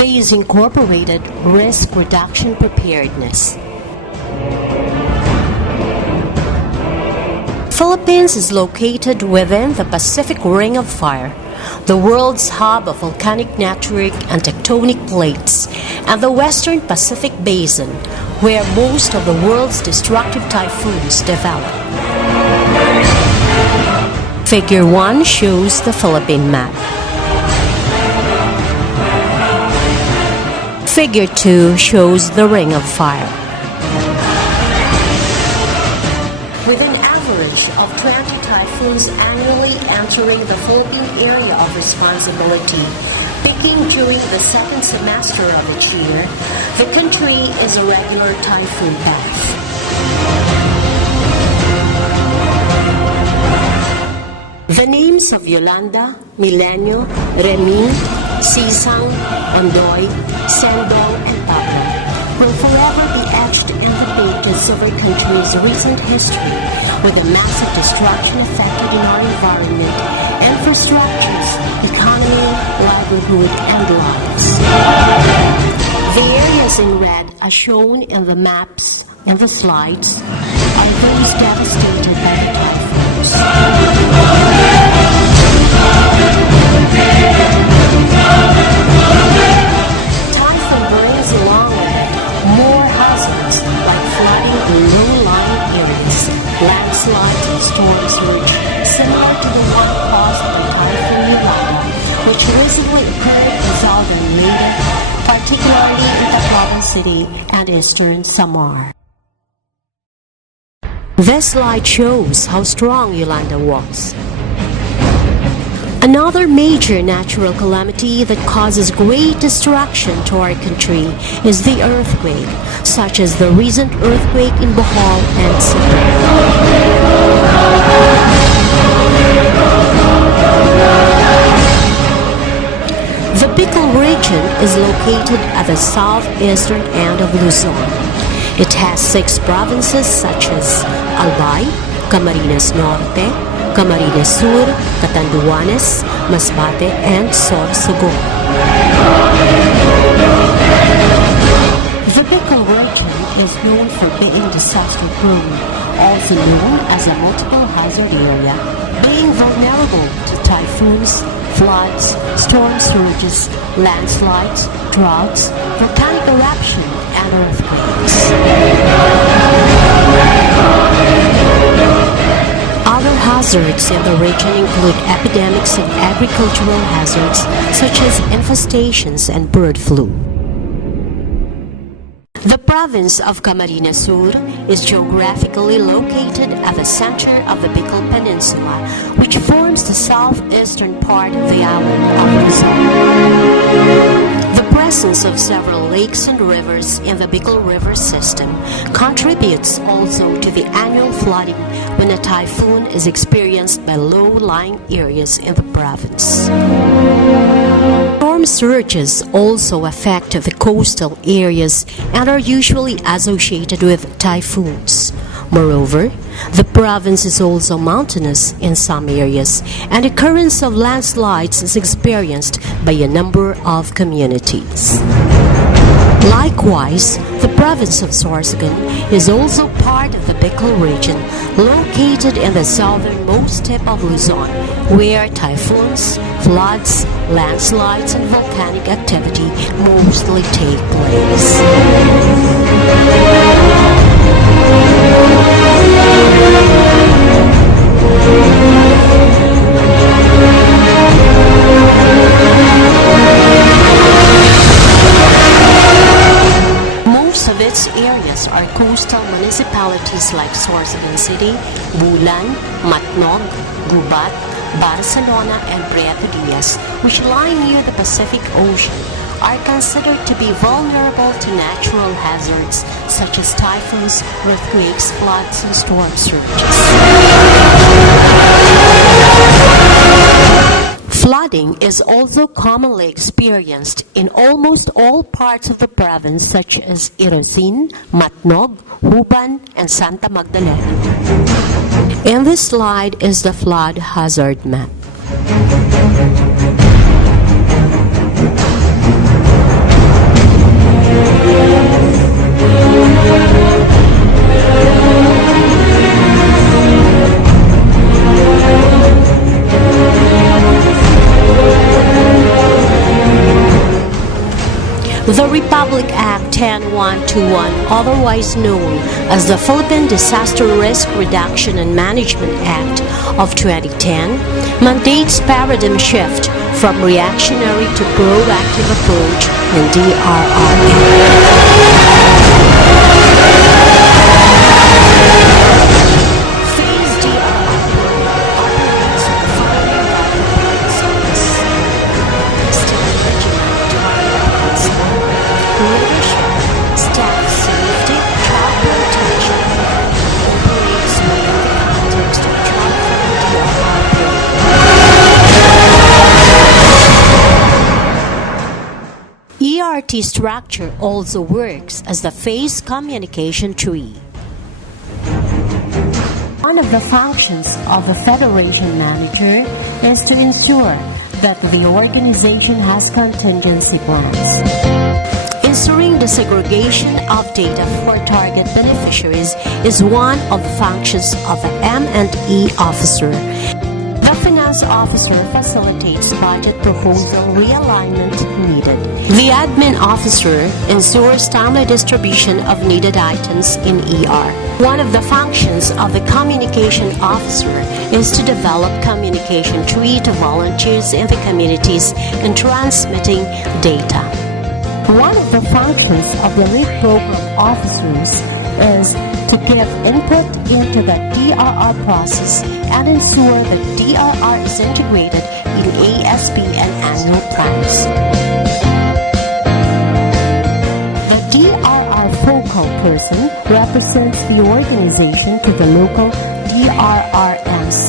Phase Incorporated Risk Reduction Preparedness. Philippines is located within the Pacific Ring of Fire, the world's hub of volcanic network and tectonic plates, and the Western Pacific Basin, where most of the world's destructive typhoons develop. Figure 1 shows the Philippine map. Figure 2 shows the Ring of Fire. With an average of 20 typhoons annually entering the Philippine area of responsibility, peaking during the second semester of each year, the country is a regular typhoon path. The names of Yolanda, Milenio, Remin, Sisang, Ondoy, Sendong, and Pablo will forever be etched in the pages of our country's recent history, with the massive destruction affected in our environment, infrastructures, economy, livelihood, and lives. The areas in red as shown in the maps and the slides are those devastated by the typhoons. Typhoon brings along more hazards like flooding in low-lying areas, landslides and storm surge, similar to the one caused by Typhoon Yolanda, which recently occurred in southern Leyte, particularly in Tacloban City and eastern Samar. This slide shows how strong Yolanda was. Another major natural calamity that causes great destruction to our country is the earthquake, such as the recent earthquake in Bohol and Cebu. The Bicol Region is located at the southeastern end of Luzon. It has 6 provinces such as Albay, Camarines Norte, Camarines Sur, Catanduanes, Masbate, and Sorsogon. The Bicol region is known for being disaster-prone, also known as a multiple hazard area, being vulnerable to typhoons, floods, storm surges, landslides, droughts, volcanic eruption, and earthquakes. Other hazards in the region include epidemics and agricultural hazards such as infestations and bird flu. The province of Camarines Sur is geographically located at the center of the Bicol Peninsula, which forms the southeastern part of the island of Luzon. The presence of several lakes and rivers in the Bicol River system contributes also to the annual flooding when a typhoon is experienced by low-lying areas in the province. Storm surges also affect the coastal areas and are usually associated with typhoons. Moreover, the province is also mountainous in some areas, and occurrence of landslides is experienced by a number of communities. Likewise, the province of Sorsogon is also part of the Bicol region, located in the southernmost tip of Luzon, where typhoons, floods, landslides, and volcanic activity mostly take place. Most of its areas are coastal municipalities like Sorsogon City, Bulan, Matnog, Gubat, Barcelona, and Prieto Diaz, which lie near the Pacific Ocean, are considered to be vulnerable to natural hazards such as typhoons, earthquakes, floods, and storm surges. Flooding is also commonly experienced in almost all parts of the province such as Irosin, Matnog, Huban, and Santa Magdalena. In this slide is the flood hazard map. The Republic Act 10121, otherwise known as the Philippine Disaster Risk Reduction and Management Act of 2010, mandates paradigm shift from reactionary to proactive approach in DRRM. Phase DRRM operates with the following guiding principles: establishment target principle, leadership, staff safety, child protection, operates within the context of ChildFund DRR program. ERT structure also works as the phase communication tree. One of the functions of the Federation Manager is to ensure that the organization has contingency plans. Ensuring the segregation of data for target beneficiaries is one of the functions of the M&E officer. The finance officer facilitates budget proposal realignment needed. The admin officer ensures timely distribution of needed items in ER. One of the functions of the communication officer is to develop communication tree to volunteers in the communities and transmitting data. One of the functions of the lead program officers is to give input into the DRR process and ensure that DRR is integrated in ASP and annual plans. The DRR focal person represents the organization to the local DRRMC.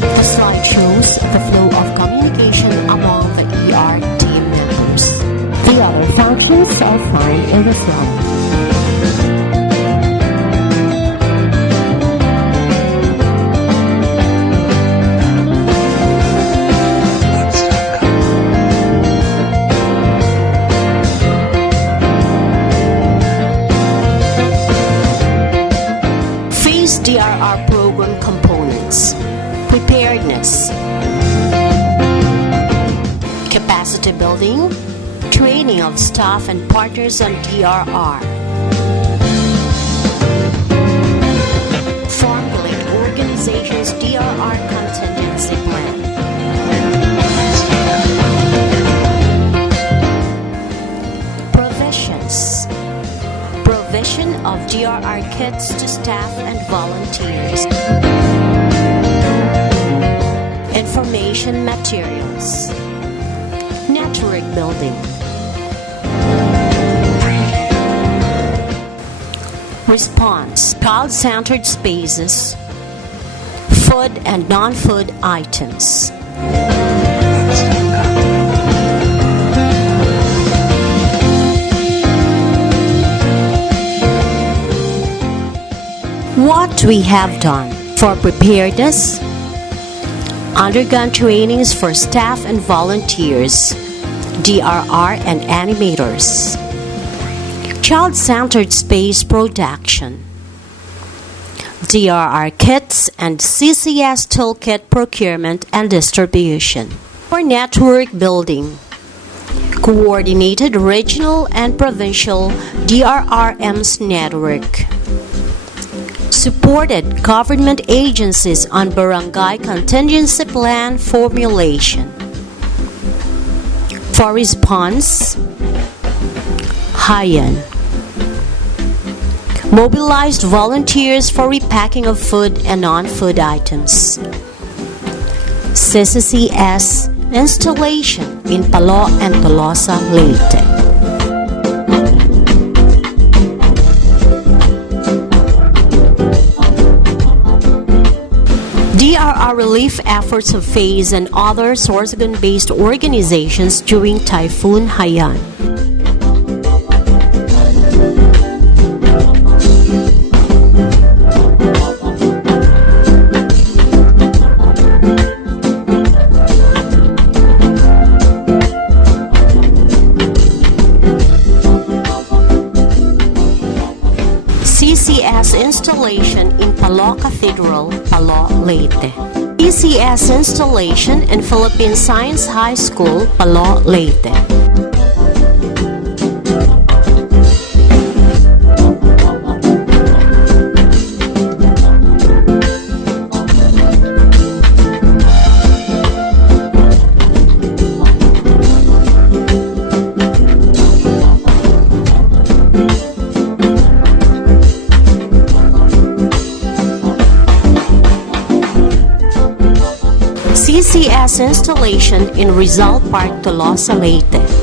The slide shows the flow of communication among the ER team members. The other functions are found in the slide. DRR program components: preparedness, capacity building, training of staff and partners on DRR, formulate organization's DRR contingency plan, provisions, provision of DRR kits to staff and volunteers, information materials, network building, response, child-centered spaces, food and non-food items. What we have done for preparedness: undergone trainings for staff and volunteers, DRR and animators, child-centered space production, DRR kits and CCS toolkit procurement and distribution. For network building, coordinated regional and provincial DRRM's network, supported government agencies on barangay contingency plan formulation. For response, Hayan, mobilized volunteers for repacking of food and non-food items. CCS installation in Palo and Tolosa, Leyte. DRR relief efforts of phase and other Sorsogon-based organizations during Typhoon Haiyan. installation in Palo Cathedral, Palo, Leyte. CCS installation in Philippine Science High School, Palo, Leyte. CCS installation in Rizal Park, Tolosa, Leyte.